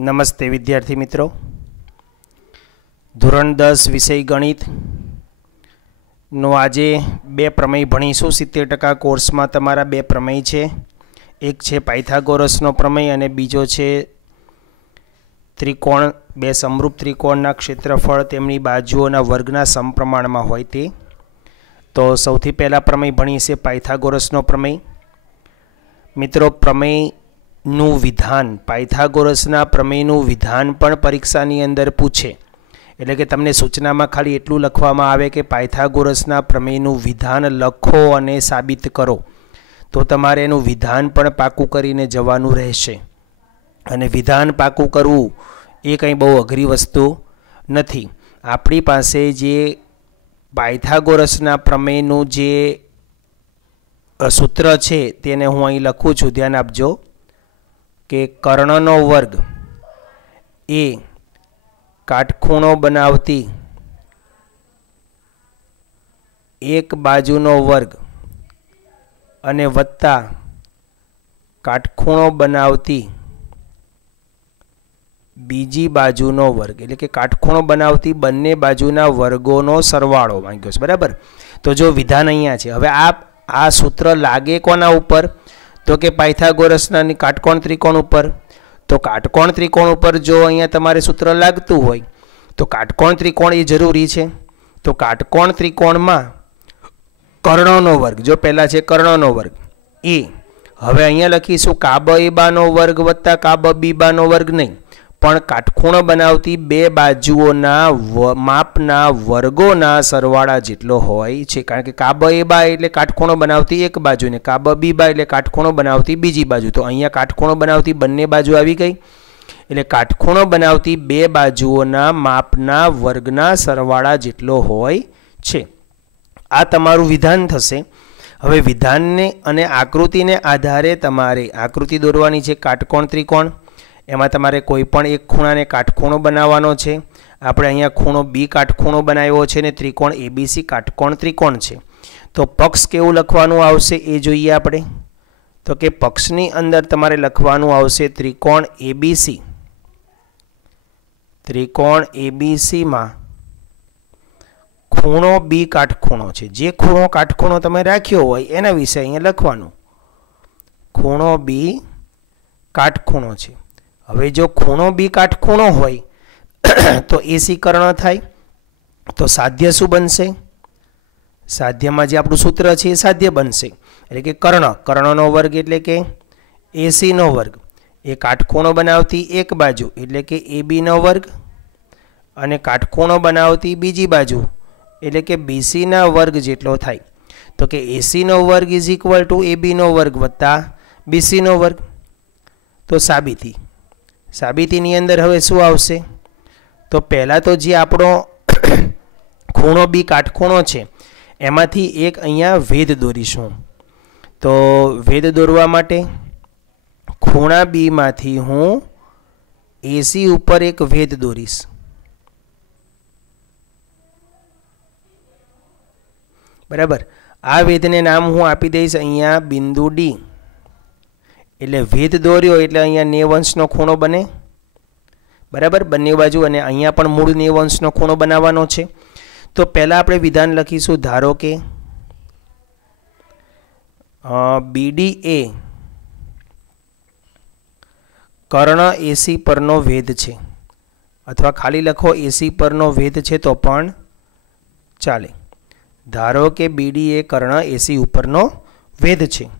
નમસ્તે વિદ્યાર્થી મિત્રો, ધોરણ 10 વિષય ગણિત નો આજે બે પ્રમેય ભણીશું। 70% કોર્સમાં તમારા બે પ્રમેય છે, એક છે પાયથાગોરસનો પ્રમેય અને બીજો છે ત્રિકોણ, બે સમરૂપ ત્રિકોણના ક્ષેત્રફળ તેમની બાજુઓના વર્ગના સમપ્રમાણમાં હોય તે। તો સૌથી પહેલા પ્રમેય ભણીએ પાયથાગોરસનો પ્રમેય। મિત્રો, પ્રમેયનું વિધાન, પાયથાગોરસના પ્રમેયનું વિધાન પણ પરીક્ષાની અંદર પૂછે, એટલે કે તમને સૂચનામાં ખાલી એટલું લખવામાં આવે કે પાયથાગોરસના પ્રમેયનું વિધાન લખો અને સાબિત કરો, તો તમારે એનું વિધાન પણ પાકું કરીને જવાનું રહેશે। અને વિધાન પાકું કરવું એ કંઈ બહુ અઘરી વસ્તુ નથી। આપણી પાસે જે પાયથાગોરસના પ્રમેયનું જે સૂત્ર છે તેને હું અહીં લખું છું, ધ્યાન આપજો કે કર્ણનો વર્ગ એ કાટખૂણો બનાવતી એક બાજુનો વર્ગ અને વત્તા કાટખૂણો બનાવતી બીજી બાજુનો વર્ગ, એટલે કે કાટખૂણો બનાવતી બંને બાજુના વર્ગોનો સરવાળો માંગ્યો છે, બરાબર। તો જો વિધાન અહીંયા છે, હવે આ સૂત્ર લાગે કોના ઉપર? તો કે પાયથાગોરસના કાટકોણ ત્રિકોણ ઉપર। તો કાટકોણ ત્રિકોણ ઉપર જો અહીંયા તમારે સૂત્ર લાગતું હોય તો કાટકોણ ત્રિકોણ એ જરૂરી છે। તો કાટકોણ ત્રિકોણમાં કર્ણનો વર્ગ, જો પહેલા છે કર્ણનો વર્ગ એ, હવે અહીંયા લખીશું કાબ એ બાનો વર્ગ વત્તા કાબ બી બાનો વર્ગ નહીં, પણ કાટખૂણો બનાવતી બે બાજુઓના માપના વર્ગોના સરવાળા જેટલો હોય છે। કારણ કે કાબ એ બા એટલે કાટખૂણો બનાવતી એક બાજુ ને કાબ બી બા એટલે કાટખૂણો બનાવતી બીજી બાજુ। તો અહીંયા કાટખૂણો બનાવતી બંને બાજુ આવી ગઈ, એટલે કાટખૂણો બનાવતી બે બાજુઓના માપના વર્ગના સરવાળા જેટલો હોય છે। આ તમારું વિધાન થશે। હવે વિધાનને અને આકૃતિને આધારે તમારે આકૃતિ દોરવાની છે કાટકોણ ત્રિકોણ, એમાં તમારે કોઈ પણ એક ખૂણાને કાટખૂણો બનાવવાનો છે। આપણે અહીંયા ખૂણો બી કાટખૂણો બનાવ્યો છે ને ત્રિકોણ એબીસી કાટકોણ ત્રિકોણ છે। તો પક્ષ કેવું લખવાનું આવશે એ જોઈએ આપણે। તો કે પક્ષની અંદર તમારે લખવાનું આવશે ત્રિકોણ એબીસી। ત્રિકોણ એબીસીમાં ખૂણો બી કાટખૂણો છે, જે ખૂણો કાટખૂણો તમે રાખ્યો હોય એના વિશે અહીંયા લખવાનું, ખૂણો બી કાટખૂણો છે। હવે જો ખૂણો બી કાટખૂણો હોય તો એસી કર્ણ થાય, તો સાધ્ય શું બનશે? સાધ્યમાં જે આપણું સૂત્ર છે એ સાધ્ય બનશે, એટલે કે કર્ણનો વર્ગ એટલે કે એસીનો વર્ગ એ કાટખૂણો બનાવતી એક બાજુ એટલે કે એબીનો વર્ગ અને કાટખૂણો બનાવતી બીજી બાજુ એટલે કે બીસીના વર્ગ જેટલો થાય। તો કે એસીનો વર્ગ ઇઝ ઇક્વલ ટુ એબીનો વર્ગ વત્તા બીસીનો વર્ગ। તો સાબિતીની અંદર હવે શું આવશે? તો પહેલાં તો જે આપણો ખૂણો બી કાટખૂણો છે એમાંથી એક અહીંયા ભેદ દોરીશું। તો ભેદ દોરવા માટે ખૂણા બીમાંથી હું એસી ઉપર એક ભેદ દોરીશ, બરાબર। આ ભેદને નામ હું આપી દઈશ અહીંયા બિંદુ ડી, એટલે ભેદ દોર્યો એટલે અહીંયા 90 અંશનો ખૂણો બને, બરાબર, બંને બાજુ। અને અહીંયા પણ મૂળ 90 અંશનો ખૂણો બનાવવાનો છે। તો પહેલાં આપણે વિધાન લખીશું, ધારો કે બીડી એ કર્ણ એસી પરનો ભેદ છે, અથવા ખાલી લખો એસી પરનો ભેદ છે તો પણ ચાલે। ધારો કે બીડી એ કર્ણ એસી ઉપરનો ભેદ છે।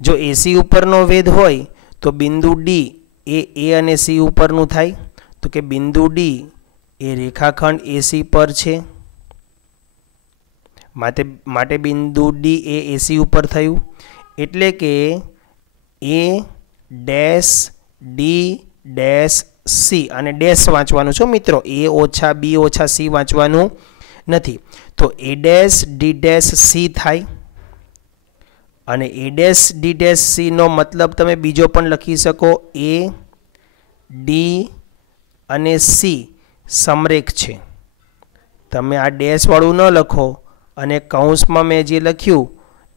જો એસી ઉપરનો ભેદ હોય તો બિંદુ ડી એ અને સી ઉપરનું થાય। તો કે બિંદુ ડી એ રેખાખંડ એસી પર છે, માટે બિંદુ ડી એ એસી ઉપર થયું, એટલે કે એ ડેશ ડી ડેશ સી, અને ડેશ વાંચવાનું છે મિત્રો, એ ઓછા બી ઓછા સી વાંચવાનું નથી। તો A dash D dash C થાય, અને A dash D dash C નો મતલબ તમે બીજો પણ લખી શકો, એ ડી અને સી સમરેખ છે। તમે આ ડેશવાળું ન લખો અને કૌંસમાં મેં જે લખ્યું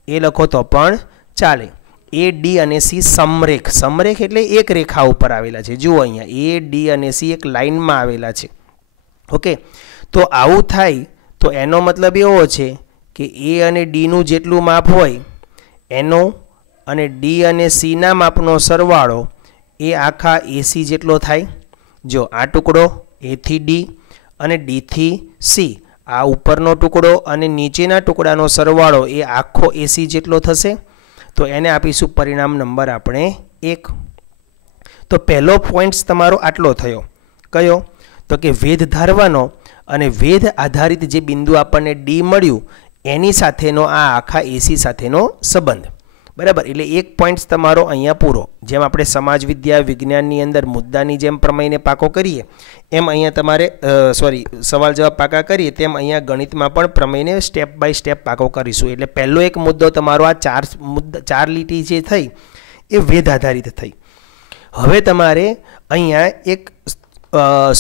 એ લખો તો પણ ચાલે। ए डी અને સી સમરેખ, સમરેખ એટલે એક રેખા ઉપર આવેલા છે. જુઓ અહીંયા એ ડી અને સી એક લાઇનમાં આવેલા છે. ઓકે, તો આવું થાય તો એનો મતલબ એવો છે કે એ અને ડીનું જેટલું માપ હોય એનો અને ડી અને સીના માપનો સરવાળો એ આખા એસી જેટલો થાય. જો આ ટુકડો એથી ડી અને ડીથી સી, આ ઉપરનો ટુકડો અને નીચેના ટુકડાનો સરવાળો એ આખો એસી જેટલો થશે. તો એને આપીશું પરિણામ નંબર આપણે 1. તો પહેલો પોઈન્ટ્સ તમારો આટલો થયો. કયો? તો કે વેધ ધારવાનો અને વેધ આધારિત જે બિંદુ આપણને ડી મળ્યું એની સાથેનો આ આખા એસી સાથેનો સંબંધ. બરાબર, એટલે 1 પોઈન્ટ્સ તમારો અહીંયા પૂરો. જેમ આપણે સમાજ વિદ્યા વિજ્ઞાનની અંદર મુદ્દાની જેમ પ્રમેયને પાકો કરીએ એમ અહીંયા તમારે સવાલ જવાબ પાકા કરીએ તેમ અહીંયા ગણિતમાં પણ પ્રમેયને સ્ટેપ બાય સ્ટેપ પાકો કરીશું. એટલે પહેલો એક મુદ્દો તમારો આ ચાર લીટી જે થઈ એ વેધ આધારિત થઈ. હવે તમારે અહીંયા એક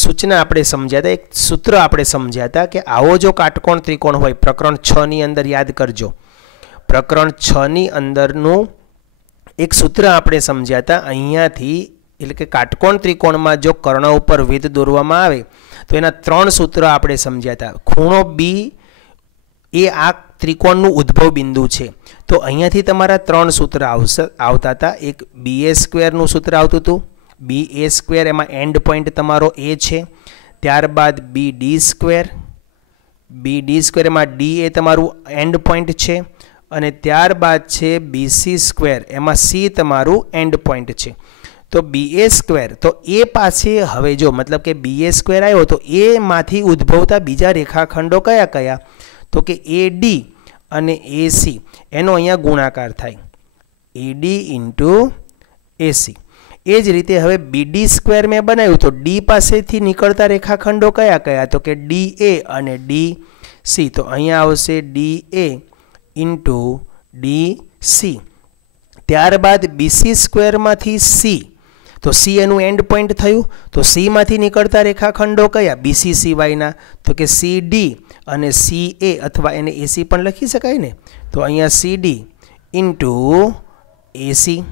સૂચના આપણે સમજ્યા હતા, એક સૂત્ર આપણે સમજ્યા હતા કે આવો જો કાટકોણ ત્રિકોણ હોય, પ્રકરણ 6 ની અંદર યાદ કરજો, પ્રકરણ 6 ની અંદરનું એક સૂત્ર આપણે સમજ્યા હતા. અહીંયાથી એટલે કે કાટકોણ ત્રિકોણમાં જો કર્ણ ઉપર વેધ દોરવામાં આવે તો એના 3 સૂત્ર આપણે સમજ્યા હતા. ખૂણો બી એ આ ત્રિકોણનું ઉદ્ભવ બિંદુ છે. તો અહીંયાથી તમારા 3 સૂત્ર આવતા હતા. એક બી એ સ્ક્વેરનું સૂત્ર આવતું હતું, બી એ સ્ક્વેર, એમાં એન્ડ પોઈન્ટ તમારો એ છે. ત્યારબાદ બી ડી સ્ક્વેર, એમાં ડી એ તમારું એન્ડ પોઈન્ટ છે. અને ત્યારબાદ છે બીસી સ્ક્વેર, એમાં સી તમારું એન્ડ પોઈન્ટ છે. તો બી એ સ્ક્વેર, તો એ પાસે હવે જો મતલબ કે બી એ સ્ક્વેર આવ્યો તો એમાંથી ઉદ્ભવતા બીજા રેખાખંડો કયા કયા? તો કે એ ડી અને એ સી, એનો અહીંયા ગુણાકાર થાય, એ ડી ઇન્ટુ એ સી. એ જ રીતે હવે બી ડી સ્ક્વેર મેં બનાવ્યું તો ડી પાસેથી નીકળતા રેખાખંડો કયા કયા? તો કે ડી એ અને ડી સી. તો અહીંયા આવશે ડી એ ઇન્ટુ ડી સી. ત્યારબાદ બીસી સ્ક્વેરમાંથી સી, તો સી એનું એન્ડ પોઈન્ટ થયું. તો સીમાંથી નીકળતા રેખાખંડો કયા બીસી સિવાયના? તો કે સી ડી અને સી એ, અથવા એને એસી પણ લખી શકાય ને. તો અહીંયા સી ડી ઇન્ટુ એસી.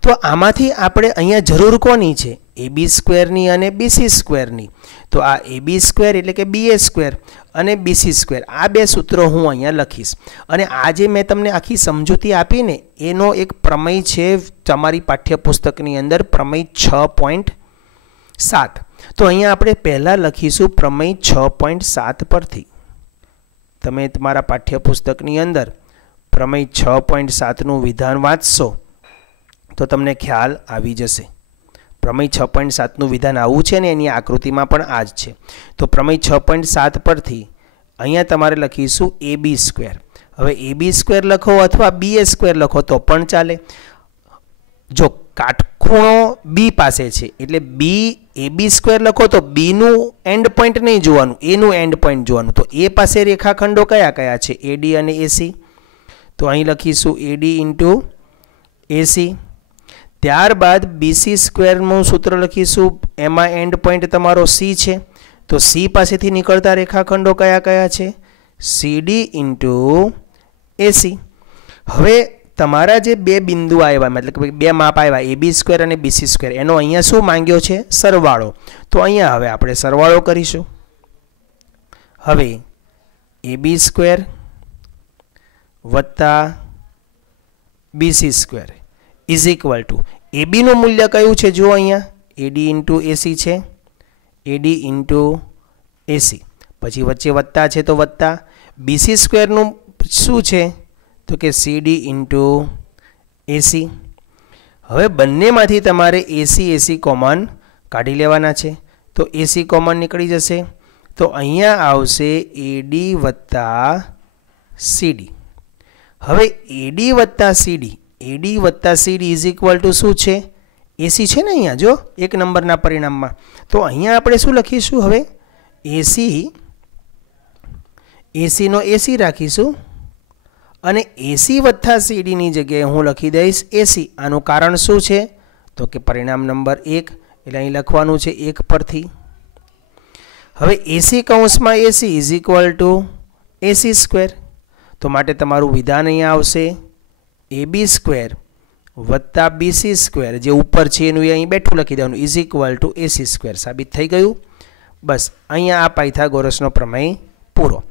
તો આમાંથી આપણે અહીંયા જરૂર કોની છે? એ બી સ્ક્વેરની અને બીસી સ્ક્વેરની. તો આ એ બી સ્ક્વેર એટલે કે બી એ સ્ક્વેર અને બીસી સ્ક્વેર, આ બે સૂત્રો હું અહીંયા લખીશ. અને આ જે મેં તમને આખી સમજૂતી આપીને એનો એક પ્રમેય છે તમારી પાઠ્યપુસ્તકની અંદર, પ્રમેય 6.7. તો અહીંયા આપણે પહેલાં લખીશું પ્રમેય 6.7 પરથી. તમે તમારા પાઠ્યપુસ્તકની અંદર પ્રમેય 6.7નું વિધાન વાંચશો તો તમને ખ્યાલ આવી જશે. પ્રમેય 6.7નું વિધાન આવું છે ને એની આકૃતિમાં પણ આ જ છે. તો પ્રમેય 6.7 પરથી અહીંયા તમારે લખીશું એ બી સ્ક્વેર. હવે એ બી સ્ક્વેર લખો અથવા બી એ સ્ક્વેર લખો તો પણ ચાલે. જો કાટખૂણો બી પાસે છે એટલે બી એ બી સ્ક્વેર લખો તો બીનું એન્ડ પોઈન્ટ નહીં જોવાનું, એનું એન્ડ પોઈન્ટ જોવાનું. તો એ પાસે રેખાખંડો કયા કયા છે? એડી અને એસી. તો અહીં લખીશું એડી ઇન્ટુ એસી. ત્યારબાદ બીસી સ્ક્વેરનું સૂત્ર લખીશું, એમાં એન્ડ પોઈન્ટ તમારો સી છે. તો સી પાસેથી નીકળતા રેખાખંડો કયા કયા છે? સીડી ઇન્ટુ એસી. હવે તમારા જે બે બિંદુ આવ્યા, મતલબ કે બે માપ આવ્યા એ બી સ્ક્વેર અને બીસી સ્ક્વેર, એનો અહીંયા શું માંગ્યો છે? સરવાળો. તો અહીંયા હવે આપણે સરવાળો કરીશું. હવે એ બી સ્ક્વેર વત્તા BC square is equal to A બીનું મૂલ્ય કયું છે? જુઓ અહીંયા એડી ઇન્ટુ એસી છે, એડી ઇન્ટુ એસી, પછી વચ્ચે વત્તા છે તો વત્તા. બીસી સ્ક્વેરનું શું છે? તો કે સીડી ઇન્ટુ એસી. હવે બંનેમાંથી તમારે એસી કોમન કાઢી લેવાના છે. તો એસી કોમન નીકળી જશે. તો અહીંયા આવશે એડી વત્તા સીડી. હવે એડી વત્તા સીડી, એડી વત્તા સીડી ઇઝ ઇક્વલ ટુ શું છે? એસી છે ને અહીંયા જો 1 નંબરના પરિણામમાં. તો અહીંયા આપણે શું લખીશું? હવે એસીનો એસી રાખીશું અને એસી વત્તા સીડીની જગ્યાએ હું લખી દઈશ એસી. આનું કારણ શું છે? તો કે પરિણામ નંબર 1, એટલે અહીં લખવાનું છે 1 પરથી. હવે એસી કૌંસમાં એસી is equal two AC square. તો માટે તમારું વિધાન અહીંયા આવશે એ બી સ્ક્વેર વત્તા બીસી સ્ક્વેર જે ઉપર છે એનું અહીં બેઠું લખી દેવાનું is equal two AC square સાબિત થઈ ગયું. બસ અહીંયા આ પાયથાગોરસનો પ્રમેય પૂરો.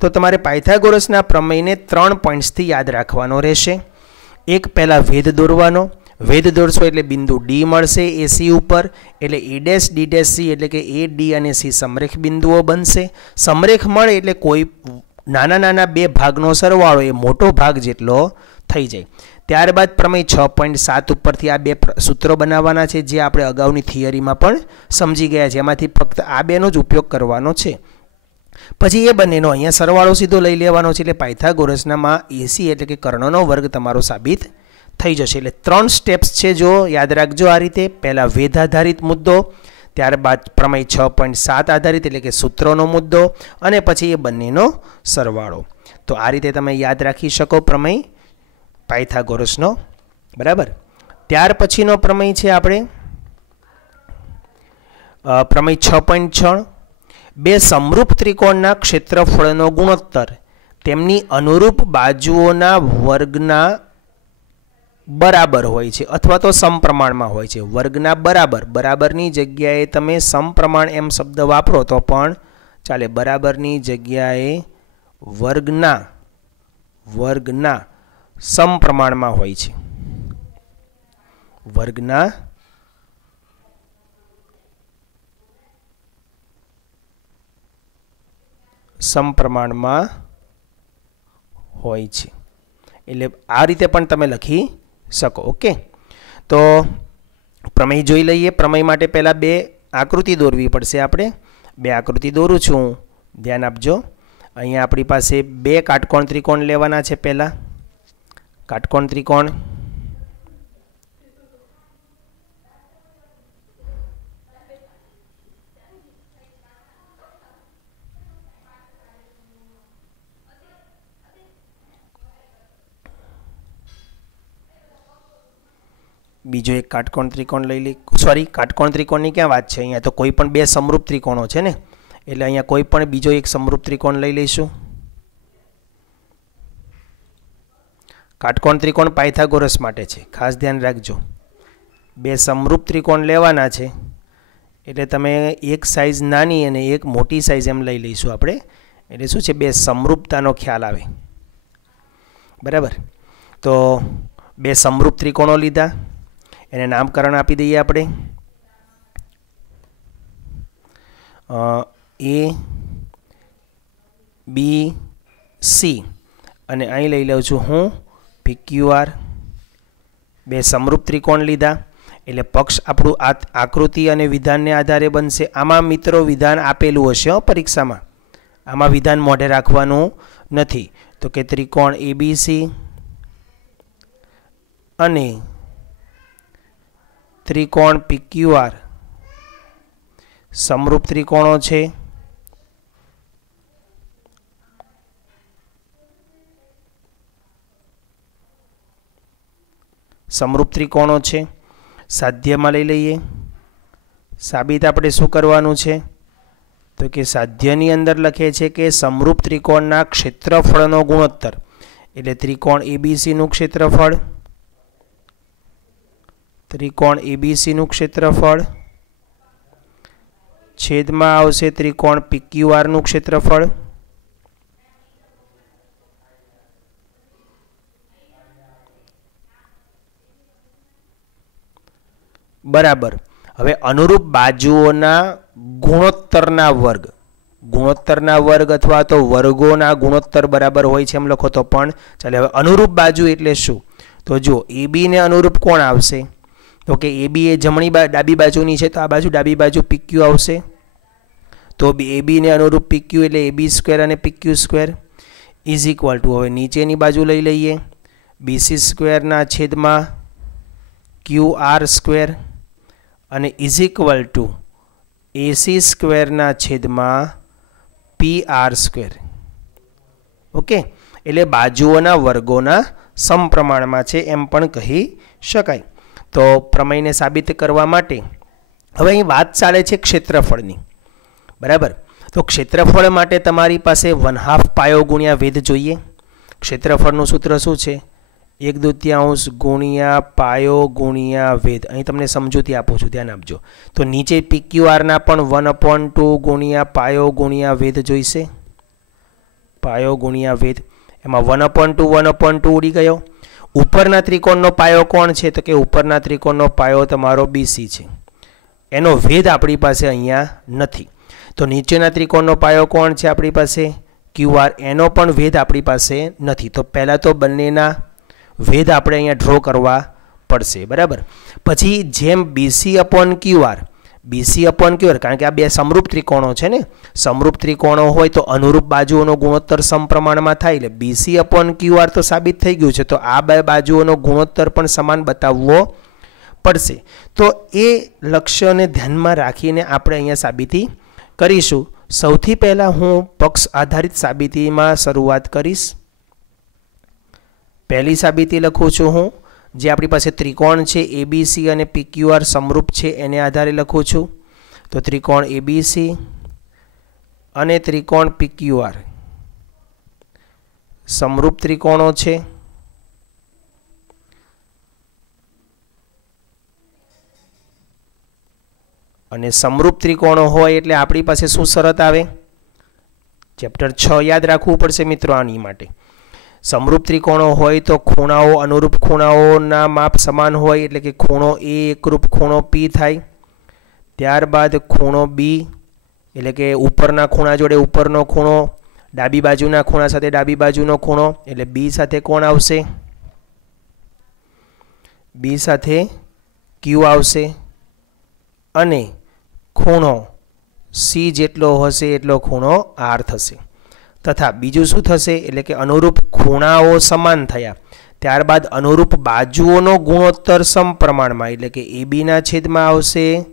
તો તમારે પાયથાગોરસના પ્રમેયને 3 પોઈન્ટ્સથી યાદ રાખવાનો રહેશે. એક પહેલાં વેધ દોરવાનો, વેધ દોરશો એટલે બિંદુ ડી મળશે એસી ઉપર, એટલે એ ડેશ ડી ડેશ સી એટલે કે એ ડી અને સી સમરેખ બિંદુઓ બનશે. સમરેખ મળે એટલે કોઈ નાના નાના બે ભાગનો સરવાળો એ મોટો ભાગ જેટલો થઈ જાય. ત્યારબાદ પ્રમેય 6.7 ઉપરથી આ બે સૂત્રો બનાવવાના છે જે આપણે અગાઉની થિયરીમાં પણ સમજી ગયા છે. એમાંથી ફક્ત આ બેનો જ ઉપયોગ કરવાનો છે. પછી એ બંનેનો અહીંયા સરવાળો સીધો લઈ લેવાનો છે એટલે પાયથાગોરસનામાં એસી એટલે કે કર્ણનો વર્ગ તમારો સાબિત થઈ જશે. એટલે 3 સ્ટેપ્સ છે જો યાદ રાખજો આ રીતે. પહેલાં વેધ આધારિત મુદ્દો, ત્યારબાદ પ્રમેય 6.7 આધારિત એટલે કે સૂત્રોનો મુદ્દો, અને પછી એ બંનેનો સરવાળો. તો આ રીતે તમે યાદ રાખી શકો પ્રમેય પાયથાગોરસનો. બરાબર. ત્યાર પછીનો પ્રમેય છે આપણે પ્રમેય 6.6 બે સમરૂપ ત્રિકોણના ક્ષેત્રફળનો ગુણોત્તર તેમની અનુરૂપ બાજુઓના વર્ગના બરાબર હોય છે અથવા તો સમપ્રમાણમાં હોય છે. વર્ગના બરાબર, બરાબરની જગ્યાએ તમે સમપ્રમાણ એમ શબ્દ વાપરો તો પણ ચાલે. બરાબરની જગ્યાએ વર્ગના સમપ્રમાણમાં હોય છે. વર્ગના સમપ્રમાણમાં હોય છે. એટલે આ રીતે પણ તમે લખી શકો. ઓકે. તો પ્રમેય જોઈ લઈએ. પ્રમેય માટે પહેલાં 2 આકૃતિ દોરવી પડશે આપણે. 2 આકૃતિ દોરું છું, ધ્યાન આપજો. અહીંયા આપણી પાસે 2 કાટકોણ ત્રિકોણ લેવાના છે. પહેલાં કાટકોણ ત્રિકોણ, બીજો એક કાટકોણ ત્રિકોણ લઈ લઈ. સોરી, કાટકોણ ત્રિકોણની ક્યાં વાત છે? અહીંયા તો કોઈ પણ 2 સમરૂપ ત્રિકોણો છે ને, એટલે અહીંયા કોઈ પણ બીજો એક સમરૂપ ત્રિકોણ લઈ લઈશું. કાટકોણ ત્રિકોણ પાયથાગોરસ માટે છે, ખાસ ધ્યાન રાખજો. 2 સમરૂપ ત્રિકોણ લેવાના છે એટલે તમે એક સાઇઝ નાની અને એક મોટી સાઇઝ એમ લઈ લઈશું આપણે. એટલે શું છે, 2 સમરૂપતાનો ખ્યાલ આવે. બરાબર. તો 2 સમરૂપ ત્રિકોણો લીધા, એને નામકરણ આપી દઈએ આપણે. એ બી સી અને અહીં લઈ લઉં છું હું PQR. 2 સમરૂપ ત્રિકોણ લીધા એટલે પક્ષ આપણું આકૃતિ અને વિધાનને આધારે બનશે. આમાં મિત્રો વિધાન આપેલું હશે પરીક્ષામાં, આમાં વિધાન મોઢે રાખવાનું નથી. તો કે ત્રિકોણ ABC અને ત્રિકોણ PQR સમરૂપ ત્રિકોણો છે. સમરૂપ ત્રિકોણો છે. સાધ્યમાં લઈ લઈએ. સાબિત આપણે શું કરવાનું છે? તો કે સાધ્યની અંદર લખે છે કે સમરૂપ ત્રિકોણના ક્ષેત્રફળનો ગુણોત્તર એટલે ત્રિકોણ ABC નું ક્ષેત્રફળ, ત્રિકોણ ABC નું ક્ષેત્રફળ છેદમાં આવશે ત્રિકોણ PQR નું ક્ષેત્રફળ. બરાબર. હવે અનુરૂપ બાજુઓના ગુણોત્તરના વર્ગ, ગુણોત્તરના વર્ગ અથવા તો વર્ગોના ગુણોત્તર બરાબર હોય છે એમ લખો તો પણ ચાલે. હવે અનુરૂપ બાજુ એટલે શું? તો જો AB ને અનુરૂપ કોણ આવશે? તો કે AB એ ડાબી બાજુની છે તો આ બાજુ ડાબી બાજુ PQ આવશે. તો AB ને અનુરૂપ PQ એટલે AB² અને PQ² ઇઝ ઇક્વલ ટુ, હવે નીચેની બાજુ લઈ લઈએ, BC² ના છેદમાં QR² અને ઇઝ ઇક્વલ ટુ AC² ના છેદમાં PR². ઓકે. એટલે બાજુઓના વર્ગોના સમપ્રમાણમાં છે એમ પણ કહી શકાય. તો પ્રમેયને સાબિત કરવા માટે હવે અહીં વાત ચાલે છે ક્ષેત્રફળની. બરાબર. તો ક્ષેત્રફળ માટે તમારી પાસે 1/2 પાયો ગુણ્યા વેધ જોઈએ. ક્ષેત્રફળનું સૂત્ર શું છે? 1/2 ગુણ્યા પાયો ગુણ્યા વેધ. અહીં તમને સમજૂતી આપું છું, ધ્યાન આપજો. તો નીચે PQRના પણ 1/2 ગુણ્યા પાયો ગુણ્યા વેધ જોઈશે. પાયો ગુણ્યા વેધ, એમાં 1/2 ઉડી ગયો. ઉપરના ત્રિકોણનો પાયો કોણ છે? તો કે ઉપરના ત્રિકોણનો પાયો તમારો BC છે. એનો વેધ આપણી પાસે અહીંયા નથી. તો નીચેના ત્રિકોણનો પાયો કોણ છે આપણી પાસે? QR. એનો પણ વેધ આપણી પાસે નથી. તો પહેલાં તો બંનેના વેધ આપણે અહીંયા ડ્રો કરવા પડશે, બરાબર. પછી જેમ BC/QR, કારણ કે આ બે સમરૂપ ત્રિકોણો છે ને, સમરૂપ ત્રિકોણો હોય તો અનુરૂપ બાજુઓનો ગુણોત્તર સમપ્રમાણમાં થાય. એટલે BC/QR તો સાબિત થઈ ગયું છે, તો આ બે બાજુઓનો ગુણોત્તર પણ સમાન બતાવવો પડશે. તો એ લક્ષ્યને ધ્યાનમાં રાખીને આપણે અહીંયા સાબિતી કરીશું. સૌથી પહેલાં હું પક્ષ આધારિત સાબિતીમાં શરૂઆત કરીશ. પહેલી સાબિતી લખું છું હું, જે આપણી પાસે ત્રિકોણ છે ABC અને PQR સમરૂપ છે એને આધારે લખું છું. તો ત્રિકોણ ABC અને ત્રિકોણ PQR સમરૂપ ત્રિકોણો છે. અને સમરૂપ ત્રિકોણો હોય એટલે આપણી પાસે શું શરત આવે? ચેપ્ટર 6 યાદ રાખવું પડશે મિત્રો આની માટે. સમરૂપ ત્રિકોણો હોય તો ખૂણાઓ અનુરૂપ ખૂણાઓના માપ સમાન હોય, એટલે કે ખૂણો A એકરૂપ ખૂણો P થાય. ત્યારબાદ ખૂણો B એટલે કે ઉપરના ખૂણા જોડે ઉપરનો ખૂણો, ડાબી બાજુના ખૂણા સાથે ડાબી બાજુનો ખૂણો, એટલે B સાથે કોણ આવશે? B સાથે Q આવશે. અને ખૂણો C જેટલો હશે એટલો ખૂણો R થશે. તથા બીજું શું થશે? એટલે કે અનુરૂપ ખૂણાઓ સમાન થયા, ત્યારબાદ અનુરૂપ બાજુઓનો ગુણોત્તર સમપ્રમાણમાં, એટલે કે ABના છેદમાં આવશે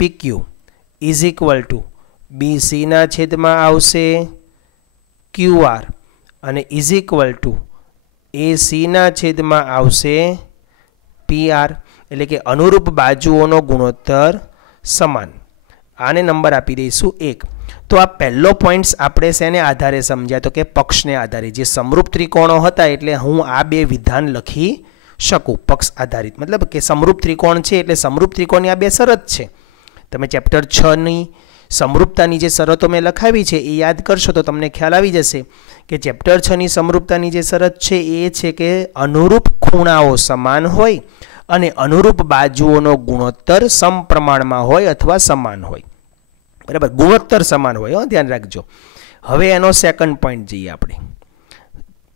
PQ ઇઝ ઇક્વલ ટુ BCના છેદમાં આવશે QR અને ઇઝ ઇક્વલ ટુ ACના છેદમાં આવશે PR. એટલે કે અનુરૂપ બાજુઓનો ગુણોત્તર સમાન. આને નંબર આપી દઈશું 1. તો આ પહેલો પોઈન્ટ્સ આપણે શેને આધારે સમજ્યા? તો કે પક્ષને આધારે. જે સમરૂપ ત્રિકોણો હતા એટલે હું આ બે વિધાન લખી શકું પક્ષ આધારિત. મતલબ કે સમરૂપ ત્રિકોણ છે એટલે સમરૂપ ત્રિકોણની આ બે શરત છે. તમે ચેપ્ટર 6ની સમરૂપતાની જે શરતો મેં લખાવી છે એ યાદ કરશો તો તમને ખ્યાલ આવી જશે કે ચેપ્ટર 6ની સમરૂપતાની જે શરત છે એ છે કે અનુરૂપ ખૂણાઓ સમાન હોય અને અનુરૂપ બાજુઓનો ગુણોત્તર સમપ્રમાણમાં હોય અથવા સમાન હોય, બરાબર. ગુણોત્તર સમાન હોય, ધ્યાન રાખજો. હવે એનો સેકન્ડ પોઈન્ટ જઈએ આપણે.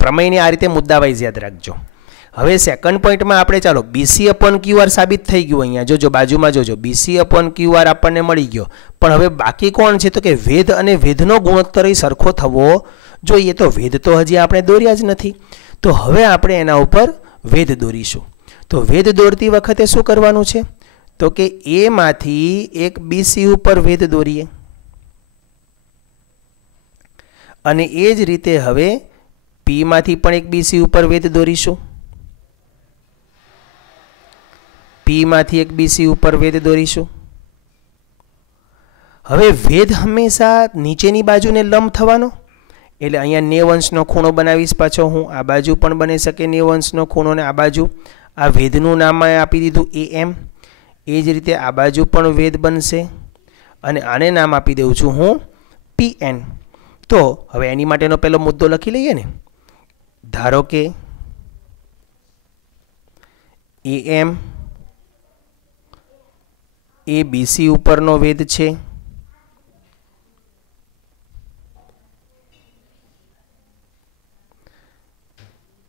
પ્રમેયને આ રીતે મુદ્દા વાઇઝ યાદ રાખજો. હવે સેકન્ડ પોઈન્ટમાં આપણે ચાલો BC/QR સાબિત થઈ ગયું. અહીંયા જોજો, બાજુમાં જોજો, BC/QR આપણને મળી ગયો. પણ હવે બાકી કોણ છે? તો કે વેધ અને વેધનો ગુણોત્તર સરખો થવો જોઈએ. તો વેધ તો હજી આપણે દોર્યા જ નથી, તો હવે આપણે એના ઉપર વેધ દોરીશું. તો વેધ દોરતી વખતે શું કરવાનું છે? તો કે A માંથી એક BC ઉપર વેધ દોરીએ, અને એ જ રીતે હવે P માંથી પણ એક BC ઉપર વેધ દોરીશું. P માંથી એક BC ઉપર વેધ દોરીશું. હવે વેધ હંમેશા નીચેની બાજુને લંબ થવાનો, એટલે અહીંયા 90 અંશનો ખૂણો બનાવીશ પાછો હું. આ બાજુ પણ બની શકે 90 અંશનો ખૂણો, ને આ બાજુ આ વેધનું નામ આપી દીધું AM. એ જ રીતે આ બાજુ પણ વેધ બનશે, અને આને નામ આપી દઉં છું હું PN. તો હવે એની માટેનો પહેલો મુદ્દો લખી લઈએ ને. ધારો કે AM એ BC ઉપરનો વેધ છે,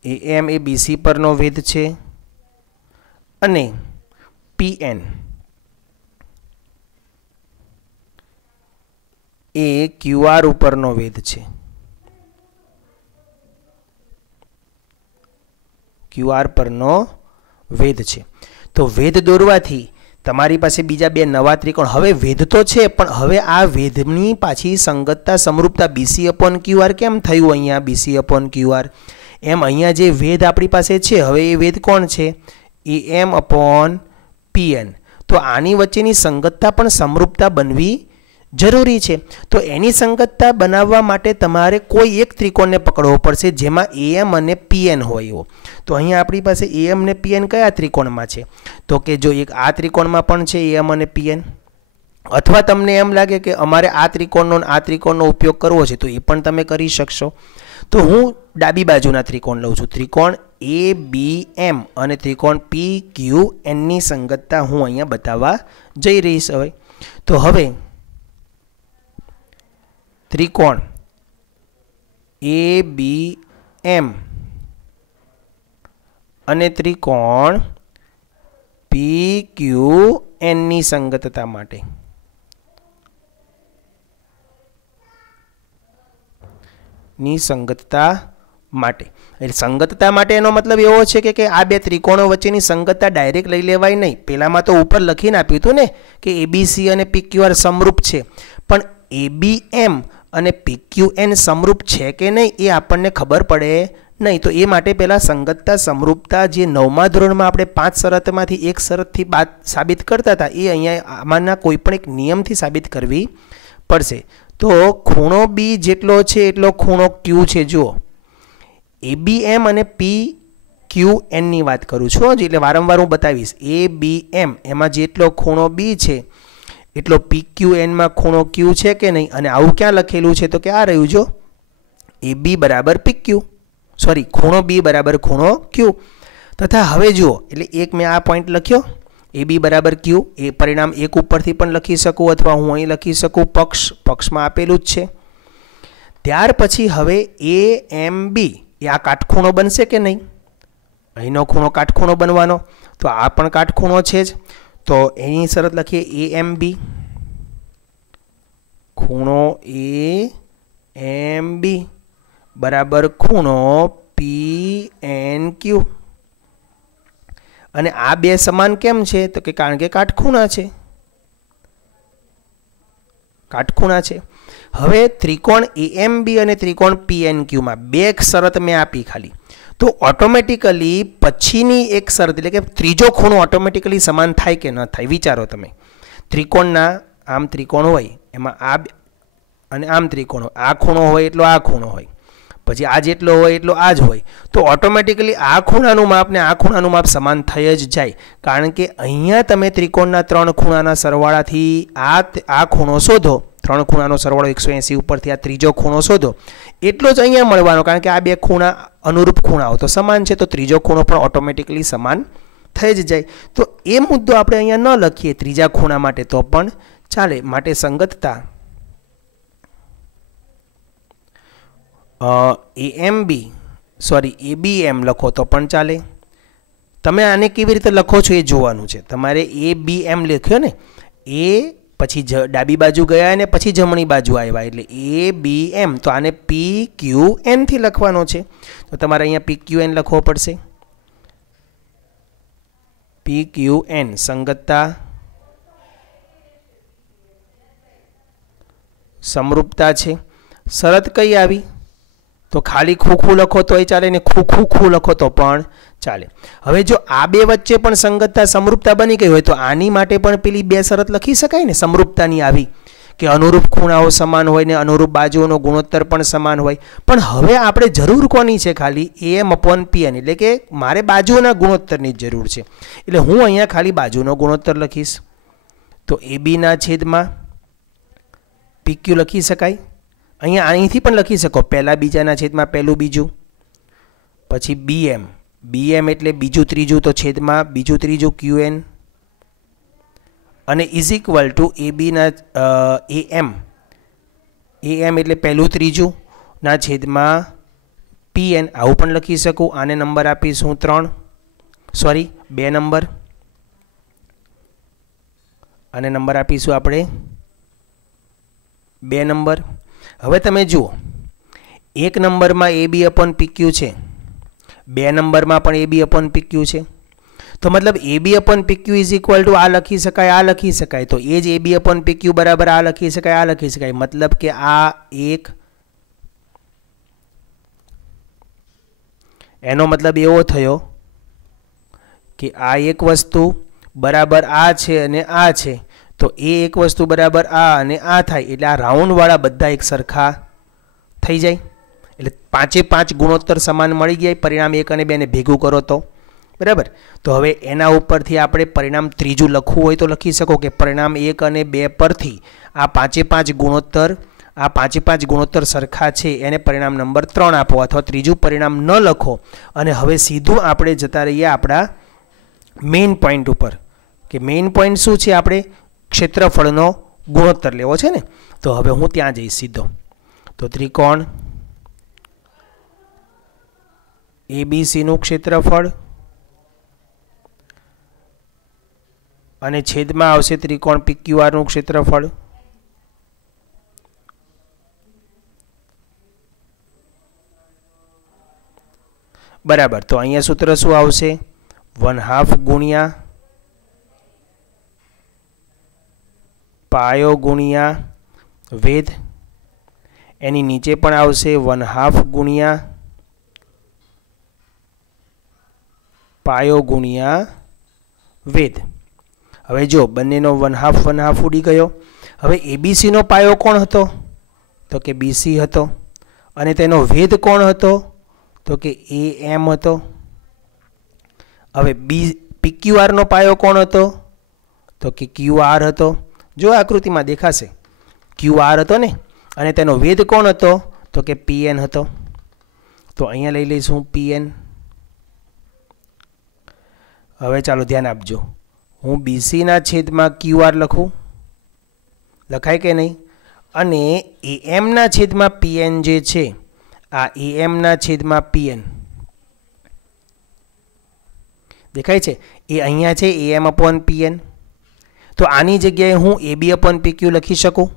AM એ BC પરનો વેધ છે, અને PN એ QR ઉપરનો વેધ છે. QR પરનો વેધ છે. તો વેધ દોરવાથી તમારી પાસે બીજા બે નવા ત્રિકોણ, હવે વેધ તો છે પણ હવે આ વેધની પાછી સંગતતા સમરૂપતા BC/QR કેમ થયું? અહીંયા BC/QR એમ અહીંયા જે વેધ આપણી પાસે છે હવે એ વેધ કોણ છે? AM/PN. તો આની વચ્ચેની સંગતતા પણ સમરૂપતા બનવી જરૂરી છે. તો એની સંગતતા બનાવવા માટે તમારે કોઈ એક ત્રિકોણને પકડવો પડશે જેમાં AM અને PN હોય એવો. તો અહીંયા આપણી પાસે AM ને PN કયા ત્રિકોણમાં છે? તો કે જો એક આ ત્રિકોણમાં પણ છે AM અને PN, અથવા તમને એમ લાગે કે અમારે આ ત્રિકોણનો ઉપયોગ કરવો છે તો એ પણ તમે કરી શકશો. તો હું ડાબી બાજુના ત્રિકોણ લઉં છું. ત્રિકોણ ABM અને ત્રિકોણ PQN ની સંગતતા હું અહીંયા બતાવવા જઈ રહીશ. હવે તો હવે ત્રિકોણ ABM અને ત્રિકોણ PQN ની સંગતતા માટે એટલે સંગતતા માટે એનો મતલબ એવો છે કે આ બે ત્રિકોણો વચ્ચેની સંગતતા ડાયરેક્ટ લઈ લેવાય નહીં. પહેલામાં તો ઉપર લખીને આપ્યું હતું ને કે ABC અને PQR સમરૂપ છે, પણ ABM અને PQN સમરૂપ છે કે નહીં એ આપણને ખબર પડે નહીં. તો એ માટે પહેલાં સંગતતા સમરૂપતા જે 9મા ધોરણમાં આપણે 5 શરતમાંથી એક શરતથી સાબિત કરતા હતા એ અહીંયા આમાંના કોઈ પણ એક નિયમથી સાબિત કરવી પડશે. તો ખૂણો B જેટલો છે એટલો ખૂણો Q છે. જુઓ, ABM અને PQN ની વાત કરું છું, એટલે વારંવાર હું બતાવીશ. ABM એમાં જેટલો ખૂણો B છે એટલો PQN માં ખૂણો Q છે કે નહીં, અને આવું ક્યાં લખેલું છે? તો કે આ રહ્યું જો, AB બરાબર PQ, સોરી ખૂણો B બરાબર ખૂણો Q. તથા હવે જુઓ, એટલે એક મેં આ પોઈન્ટ લખ્યો AB બરાબર Q, એ પરિણામ એક ઉપરથી પણ લખી શકું અથવા હું અહીં લખી શકું, પક્ષમાં આપેલું જ છે. ત્યાર પછી હવે AMB એ આ કાટખૂણો બનશે કે નહીં? અહીંનો ખૂણો કાટખૂણો બનવાનો, તો આ પણ કાટખૂણો છે જ. તો એની શરત લખીએ AMB, ખૂણો AMB બરાબર ખૂણો PNQ. અને આ બે સમાન કેમ છે? તો કે કારણ કે કાટખૂણા છે. હવે ત્રિકોણ AMB અને ત્રિકોણ PNQ માં બે શરત મેં આપી ખાલી, તો ઓટોમેટિકલી પછીની એક શરત એટલે કે ત્રીજો ખૂણો ઓટોમેટિકલી સમાન થાય કે ન થાય? વિચારો તમે. ત્રિકોણના આમ ત્રિકોણ હોય એમાં આ અને આમ ત્રિકોણ હોય, આ ખૂણો હોય એટલો આ ખૂણો હોય, પછી આ જેટલો હોય એટલો આ જ હોય, તો ઓટોમેટિકલી આ ખૂણાનું માપ ને આ ખૂણાનું માપ સમાન થઈ જ જાય. કારણ કે અહીંયા તમે ત્રિકોણના 3 ખૂણાના સરવાળાથી આ ખૂણો શોધો, 3 ખૂણાનો સરવાળો 180 ઉપરથી આ ત્રીજો ખૂણો શોધો એટલો જ અહીંયા મળવાનો. કારણ કે આ બે ખૂણા અનુરૂપ ખૂણાઓ તો સમાન છે, તો ત્રીજો ખૂણો પણ ઓટોમેટિકલી સમાન થઈ જ જાય. તો એ મુદ્દો આપણે અહીંયા ન લખીએ ત્રીજા ખૂણા માટે તો પણ ચાલે. માટે સંગતતા ABM લખો તો પણ ચાલે. તમે આને કેવી રીતે લખો છો એ જોવાનું છે. તમારે ABM લખ્યો ને, એ પછી ડાબી બાજુ ગયા અને પછી જમણી બાજુ આવ્યા એટલે ABM, તો આને PQN થી લખવાનો છે. તો તમારે અહીંયા PQN લખવો પડશે. PQN સંગતતા સમરૂપતા છે. શરત કઈ આવી? તો ખાલી ખૂખું લખો તોય ચાલે ને ખૂ લખો તો પણ ચાલે. હવે જો આ બે વચ્ચે પણ સંગતતા સમરૂપતા બની ગઈ હોય તો આની માટે પણ પેલી બે શરત લખી શકાય ને સમરૂપતાની આવી, કે અનુરૂપ ખૂણાઓ સમાન હોય ને અનુરૂપ બાજુઓનો ગુણોત્તર પણ સમાન હોય. પણ હવે આપણે જરૂર કોની છે? ખાલી AM/PN, એટલે કે મારે બાજુઓના ગુણોત્તરની જ જરૂર છે. એટલે હું અહીંયા ખાલી બાજુનો ગુણોત્તર લખીશ. તો AB ના છેદમાં PQ લખી શકાય. અહીંયા અહીંથી પણ લખી શકો, પહેલા બીજાના છેદમાં પહેલું બીજું, પછી BM એટલે બીજું ત્રીજું, તો છેદમાં બીજું ત્રીજું QN, અને ઇઝ ઇક્વલ ટુ AM એટલે પહેલું ત્રીજું ના છેદમાં PN. આવું પણ લખી શકું. આને નંબર આપીશું 2 નંબર, આને નંબર આપીશું આપણે 2 નંબર. હવે તમે જુઓ, 1 નંબરમાં AB/PQ છે, 2 નંબરમાં પણ AB/PQ છે. તો મતલબ AB/PQ ઇઝ ઇક્વલ ટુ આ લખી શકાય, આ લખી શકાય. તો એ જ AB/PQ બરાબર આ લખી શકાય, આ લખી શકાય. મતલબ કે આ એક, એનો મતલબ એવો થયો કે આ એક વસ્તુ બરાબર આ છે અને આ છે, તો એ એક વસ્તુ બરાબર આ અને આ થાય એટલે આ રાઉન્ડવાળા બધા એક સરખા થઈ જાય, એટલે 5 ગુણોત્તર સમાન મળી ગયા. પરિણામ 1 અને 2 ને ભેગું કરો તો બરાબર. તો હવે એના ઉપરથી આપણે પરિણામ ત્રીજું લખવું હોય તો લખી શકો કે પરિણામ 1 અને 2 પરથી આ 5 ગુણોત્તર સરખા છે એને પરિણામ નંબર 3 આપો, અથવા ત્રીજું પરિણામ ન લખો અને હવે સીધું આપણે જતા રહીએ આપણા મેઇન પોઈન્ટ ઉપર, કે મેઇન પોઈન્ટ શું છે, આપણે ક્ષેત્રફળનો ગુણોત્તર લેવો છે ને. તો હવે હું ત્યાં જઈશ સીધો. તો ત્રિકોણ એબીસીનું ક્ષેત્રફળ અને છેદમાં આવશે ત્રિકોણ પીક્યુઆરનું ક્ષેત્રફળ. બરાબર. તો અહીંયા સૂત્ર શું આવશે? 1/2 ગુણ્યા પાયો ગુણ્યા વેધ. એની નીચે પણ આવશે 1/2 ગુણ્યા પાયો ગુણ્યા વેધ. હવે જો બંનેનો 1/2 ઉડી ગયો. હવે એબીસીનો પાયો કોણ હતો? તો કે બીસી હતો. અને તેનો વેધ કોણ હતો? તો કે એમ હતો. હવે પીક્યુઆરનો પાયો કોણ હતો? તો કે ક્યુઆર હતો. જો આકૃતિમાં દેખાશે ક્યુઆર હતો ને, અને તેનો વેધ કોણ હતો? તો કે પીએન હતો. તો અહીંયા લઈ લઈશું પીએન. હવે ચાલો ધ્યાન આપજો, હું બીસીના છેદમાં ક્યુઆર લખું, લખાય કે નહીં? અને એએમના છેદમાં પીએન જે છે, આ એએમના છેદમાં પીએન દેખાય છે, એ અહીંયા છે એએમ અપોન પીએન. તો આની જગ્યાએ હું એબી અપોન પીક્યુ લખી શકું,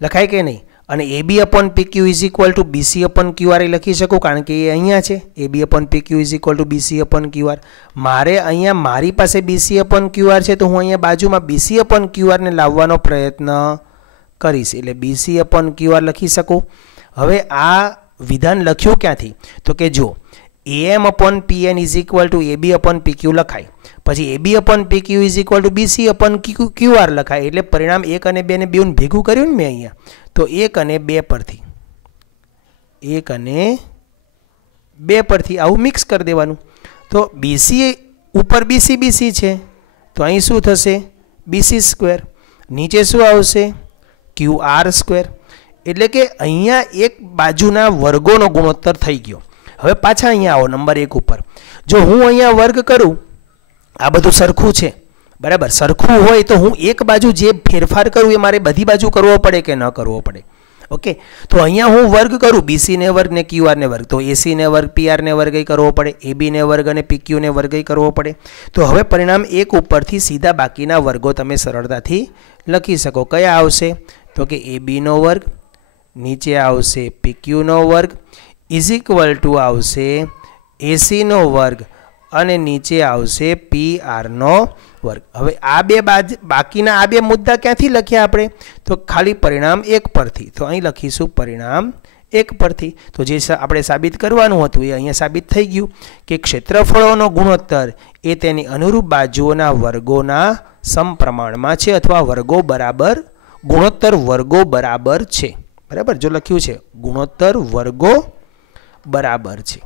લખાય કે નહીં? અને AB upon PQ is equal to BC upon QR એ લખી શકું, કારણ કે એ અહીંયા છે. AB upon PQ is equal to BC upon QR. મારે અહીંયા મારી પાસે બીસી અપોન ક્યુઆર છે, તો હું અહીંયા બાજુમાં બીસી અપોન ક્યુઆરને લાવવાનો પ્રયત્ન કરીશ, એટલે બીસી અપોન ક્યુઆર લખી શકું. હવે આ વિધાન લખ્યું ક્યાંથી? તો કે જો AM upon PN is equal to AB upon PQ લખાય, પછી AB upon PQ is equal to BC upon QR લખાય, એટલે પરિણામ 1 અને 2 ને બેઉને ભેગું કર્યું ને મેં અહીંયા, તો 1 અને 2 પરથી 1 અને 2 પરથી આવું મિક્સ કરી દેવાનું. તો બીસી ઉપર બીસી છે, તો અહીં શું થશે? BC square. નીચે શું આવશે? QR square. એટલે કે અહીંયા એક બાજુના વર્ગોનો ગુણોત્તર થઈ ગયો. હવે પાછા અહીંયા આવો નંબર 1 ઉપર. જો હું અહીંયા વર્ગ કરું, આ બધું સરખું છે બરાબર, સરખું હોય તો હું એક બાજુ જે ફેરફાર કરું એ મારે બધી બાજુ કરવો પડે કે ન કરવો પડે? ઓકે. તો અહીંયા હું વર્ગ કરું, બીસીને વર્ગ ને ક્યુઆરને વર્ગ, તો એસીને વર્ગ પીઆરને વર્ગ કરવો પડે, એબીને વર્ગ અને પીક્યુને વર્ગ કરવો પડે. તો હવે પરિણામ 1 ઉપરથી સીધા બાકીના વર્ગો તમે સરળતાથી લખી શકો. કયા આવશે? તો કે એબીનો વર્ગ, નીચે આવશે પીક્યુનો વર્ગ ઇઝ ઇક્વલ ટુ આવશે એસીનો વર્ગ, અને નીચે આવશે પીઆરનો વર્ગ. હવે આ બે બાકીના આ બે મુદ્દા ક્યાંથી લખ્યા આપણે? તો ખાલી પરિણામ 1 પરથી. તો અહીં લખીશું પરિણામ 1 પરથી. તો જે આપણે સાબિત કરવાનું હતું એ અહીંયા સાબિત થઈ ગયું કે ક્ષેત્રફળોનો ગુણોત્તર એ તેની અનુરૂપ બાજુઓના વર્ગોના સમપ્રમાણમાં છે, અથવા વર્ગો બરાબર ગુણોત્તર વર્ગો બરાબર છે. બરાબર, જો લખ્યું છે ગુણોત્તર વર્ગો બરાબર છે,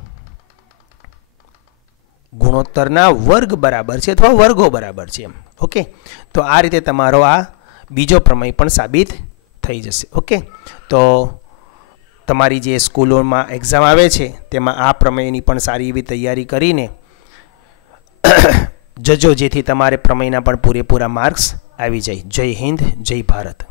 ગુણોત્તરના વર્ગ બરાબર છે અથવા વર્ગો બરાબર છે એમ. ઓકે. તો આ રીતે તમારો આ બીજો પ્રમેય પણ સાબિત થઈ જશે. ઓકે. તો તમારી જે સ્કૂલોમાં એક્ઝામ આવે છે તેમાં આ પ્રમેયની પણ સારી એવી તૈયારી કરીને જજો, જેથી તમારે પ્રમેયના પણ પૂરેપૂરા માર્ક્સ આવી જાય. જય હિન્દ, જય ભારત.